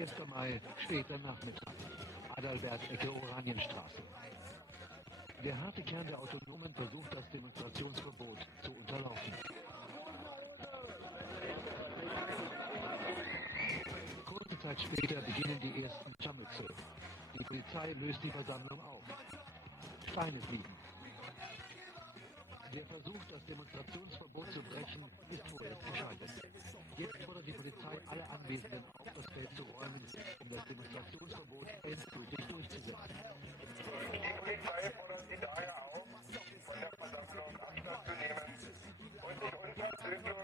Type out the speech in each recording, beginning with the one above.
1. Mai, später Nachmittag. Adalbert, Ecke Oranienstraße. Der harte Kern der Autonomen versucht, das Demonstrationsverbot zu unterlaufen. Kurze Zeit später beginnen die ersten Scharmützel. Die Polizei löst die Versammlung auf. Steine fliegen. Der Versuch, das Demonstrationsverbot zu brechen, ist vorerst gescheitert. Jetzt fordert die Polizei alle Anwesenden auf, das Feld zu räumen, um das Demonstrationsverbot endgültig durchzusetzen. Die Polizei fordert Sie daher auf, von der Versammlung Abstand zu nehmen und sich unverzüglich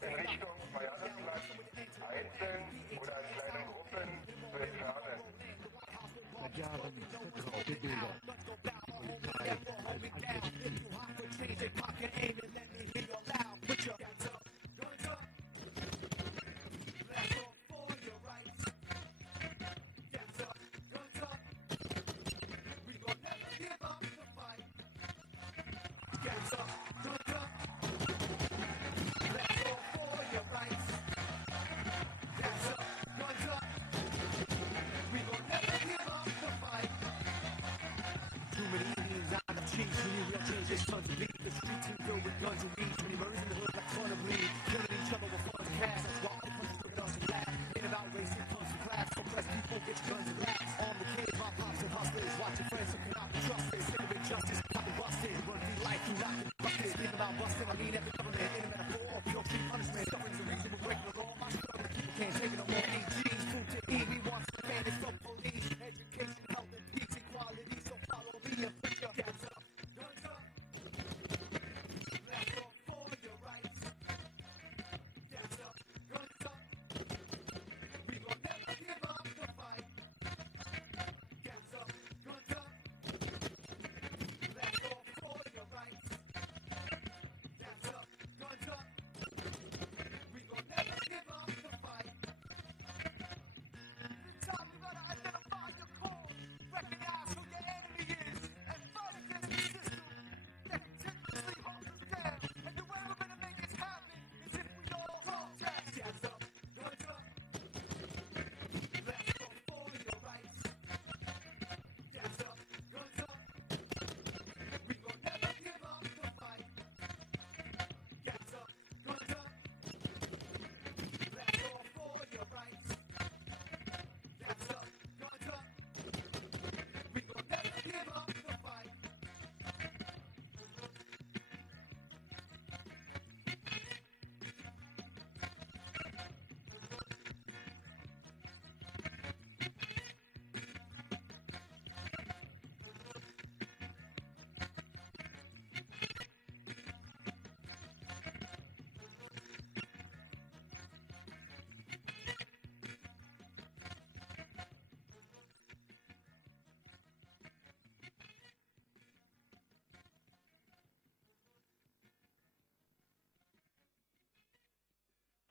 in Richtung Mariannenplatz einzeln oder in kleinen Gruppen zu entfernen. Seit Jahren vertraute Bilder. Die Polizei als Angriffsziel.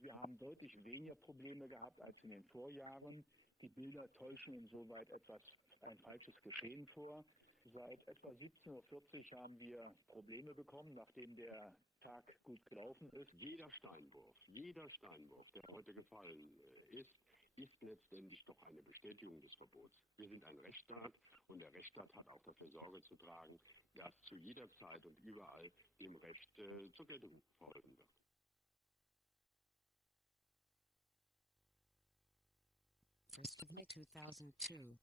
Wir haben deutlich weniger Probleme gehabt als in den Vorjahren. Die Bilder täuschen insoweit ein falsches Geschehen vor. Seit etwa 17:40 Uhr haben wir Probleme bekommen, nachdem der Tag gut gelaufen ist. Jeder Steinwurf, der heute gefallen ist letztendlich doch eine Bestätigung des Verbots. Wir sind ein Rechtsstaat und der Rechtsstaat hat auch dafür Sorge zu tragen, dass zu jeder Zeit und überall dem Recht zur Geltung verholfen wird. May 2002,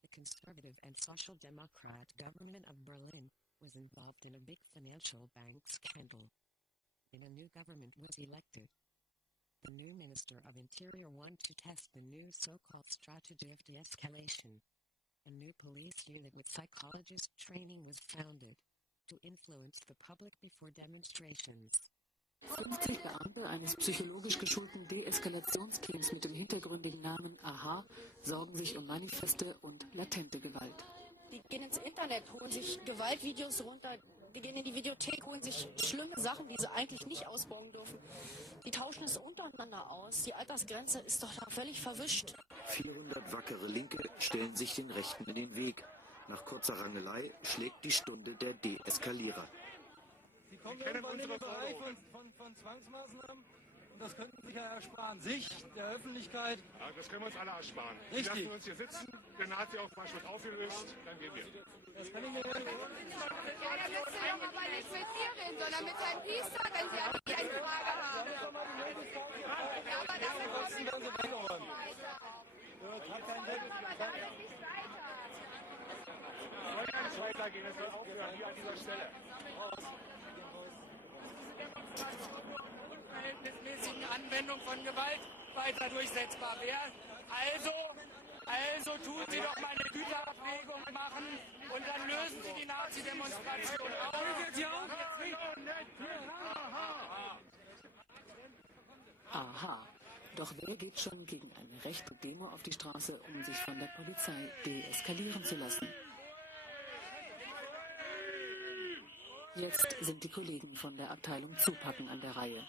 the conservative and social democrat government of Berlin was involved in a big financial bank scandal. Then a new government was elected. The new Minister of Interior wanted to test the new so-called strategy of de-escalation. A new police unit with psychologist training was founded to influence the public before demonstrations. 50 Beamte eines psychologisch geschulten Deeskalationsteams mit dem hintergründigen Namen AHA sorgen sich um Manifeste und latente Gewalt. Die gehen ins Internet, holen sich Gewaltvideos runter, die gehen in die Videothek, holen sich schlimme Sachen, die sie eigentlich nicht ausbauen dürfen. Die tauschen es untereinander aus. Die Altersgrenze ist doch da völlig verwischt. 400 wackere Linke stellen sich den Rechten in den Weg. Nach kurzer Rangelei schlägt die Stunde der Deeskalierer. Sie kommen irgendwann in den Bereich von Zwangsmaßnahmen Und das könnten Sie ja ersparen. Sich, der Öffentlichkeit. Ja, das können wir uns alle ersparen. Richtig. Wir lassen uns hier sitzen, der Nazi-Aufmarsch wird aufgelöst, dann gehen wir. Das kann ich mir Ja, dann müssen Sie doch aber nicht mit mir reden, sondern mit Herrn Piester, wenn Sie eine Frage haben. Ja, aber damit kommen wir werden Sie weggeräumt. aber damit nicht weiter. Es soll ja nicht weitergehen, es soll aufhören, hier an dieser Stelle. Unverhältnismäßigen Anwendung von Gewalt weiter durchsetzbar wäre. Also tun Sie doch mal eine Güterabwägung machen und dann lösen Sie die Nazi-Demonstration auf. Aha. Doch wer geht schon gegen eine rechte Demo auf die Straße, um sich von der Polizei deeskalieren zu lassen? Jetzt sind die Kollegen von der Abteilung Zupacken an der Reihe.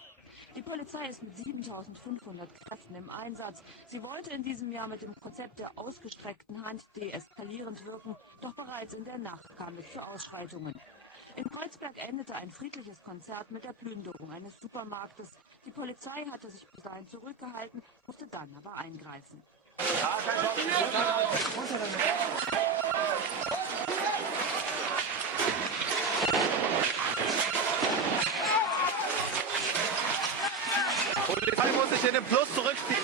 Die Polizei ist mit 7.500 Kräften im Einsatz. Sie wollte in diesem Jahr mit dem Konzept der ausgestreckten Hand deeskalierend wirken, doch bereits in der Nacht kam es zu Ausschreitungen. In Kreuzberg endete ein friedliches Konzert mit der Plünderung eines Supermarktes. Die Polizei hatte sich bis dahin zurückgehalten, musste dann aber eingreifen. Polizei muss sich in den Plus zurückziehen.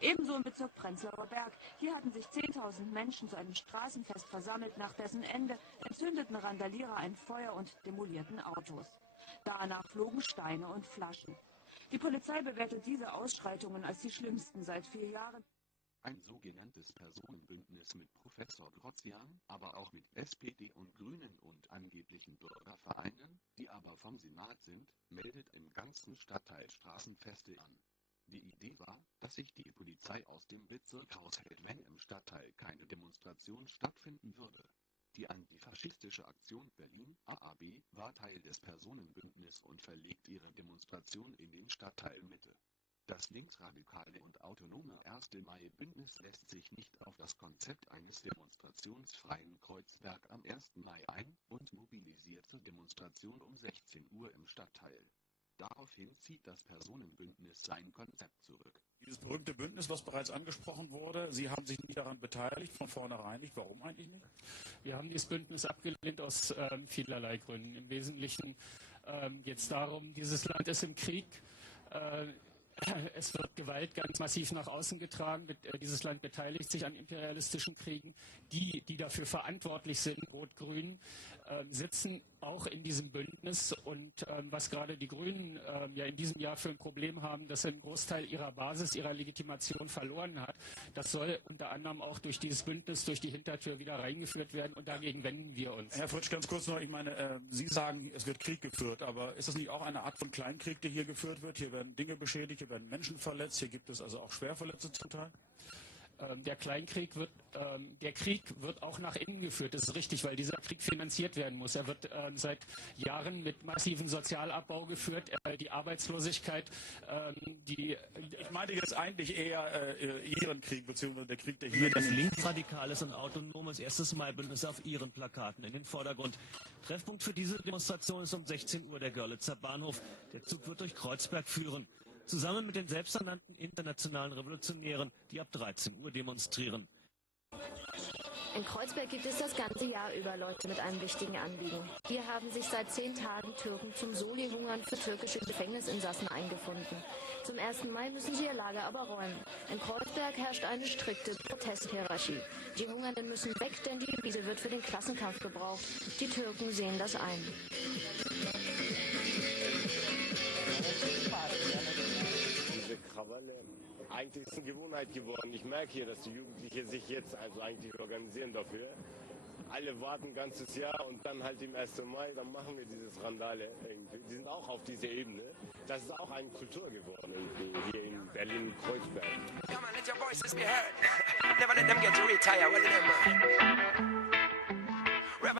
Ebenso im Bezirk Prenzlauer Berg. Hier hatten sich 10.000 Menschen zu einem Straßenfest versammelt. Nach dessen Ende entzündeten Randalierer ein Feuer und demolierten Autos. Danach flogen Steine und Flaschen. Die Polizei bewertet diese Ausschreitungen als die schlimmsten seit 4 Jahren. Ein sogenanntes Personenbündnis mit Professor Grozian, aber auch mit SPD und Grünen und angeblichen Bürgervereinen, die aber vom Senat sind, meldet im ganzen Stadtteil Straßenfeste an. Die Idee war, dass sich die Polizei aus dem Bezirk raushält, wenn im Stadtteil keine Demonstration stattfinden würde. Die antifaschistische Aktion Berlin (AAB) war Teil des Personenbündnisses und verlegt ihre Demonstration in den Stadtteil Mitte. Das linksradikale und autonome 1. Mai-Bündnis lässt sich nicht auf das Konzept eines demonstrationsfreien Kreuzberg am 1. Mai ein und mobilisiert zur Demonstration um 16 Uhr im Stadtteil. Daraufhin zieht das Personenbündnis sein Konzept zurück. Dieses berühmte Bündnis, was bereits angesprochen wurde, Sie haben sich nie daran beteiligt, von vornherein nicht. Warum eigentlich nicht? Wir haben dieses Bündnis abgelehnt aus vielerlei Gründen. Im Wesentlichen geht es darum, dieses Land ist im Krieg. Es wird Gewalt ganz massiv nach außen getragen. Dieses Land beteiligt sich an imperialistischen Kriegen. Die dafür verantwortlich sind, Rot-Grün, sitzen auch in diesem Bündnis. Und was gerade die Grünen ja in diesem Jahr für ein Problem haben, dass sie einen Großteil ihrer Basis, ihrer Legitimation verloren hat, das soll unter anderem auch durch dieses Bündnis, durch die Hintertür wieder reingeführt werden. Und dagegen wenden wir uns. Herr Fritsch, ganz kurz noch. Ich meine, Sie sagen, es wird Krieg geführt. Aber ist das nicht auch eine Art von Kleinkrieg, der hier geführt wird? Hier werden Dinge beschädigt, hier werden Menschen verletzt. Hier gibt es also auch Schwerverletzte zum Teil. Der Kleinkrieg der Krieg wird auch nach innen geführt. Das ist richtig, weil dieser Krieg finanziert werden muss. Er wird seit Jahren mit massivem Sozialabbau geführt. Die Arbeitslosigkeit, Ich meinte jetzt eigentlich eher Ihren Krieg, beziehungsweise der Krieg, der hier... Das linksradikales und autonomes 1. Mai-Bündnis auf Ihren Plakaten in den Vordergrund. Treffpunkt für diese Demonstration ist um 16 Uhr der Görlitzer Bahnhof. Der Zug wird durch Kreuzberg führen. Zusammen mit den selbsternannten internationalen Revolutionären, die ab 13 Uhr demonstrieren. In Kreuzberg gibt es das ganze Jahr über Leute mit einem wichtigen Anliegen. Hier haben sich seit 10 Tagen Türken zum Soli-Hungern für türkische Gefängnisinsassen eingefunden. Zum 1. Mai müssen sie ihr Lager aber räumen. In Kreuzberg herrscht eine strikte Protesthierarchie. Die Hungernden müssen weg, denn die Wiese wird für den Klassenkampf gebraucht. Die Türken sehen das ein. Krawalle eigentlich ist eine Gewohnheit geworden. Ich merke hier, dass die Jugendlichen sich jetzt also eigentlich organisieren dafür. Alle warten ein ganzes Jahr und dann halt im 1. Mai, dann machen wir dieses Randale irgendwie. Die sind auch auf dieser Ebene. Das ist auch eine Kultur geworden irgendwie hier in Berlin-Kreuzberg. Come on, let your voices be heard. Never let them get you retired.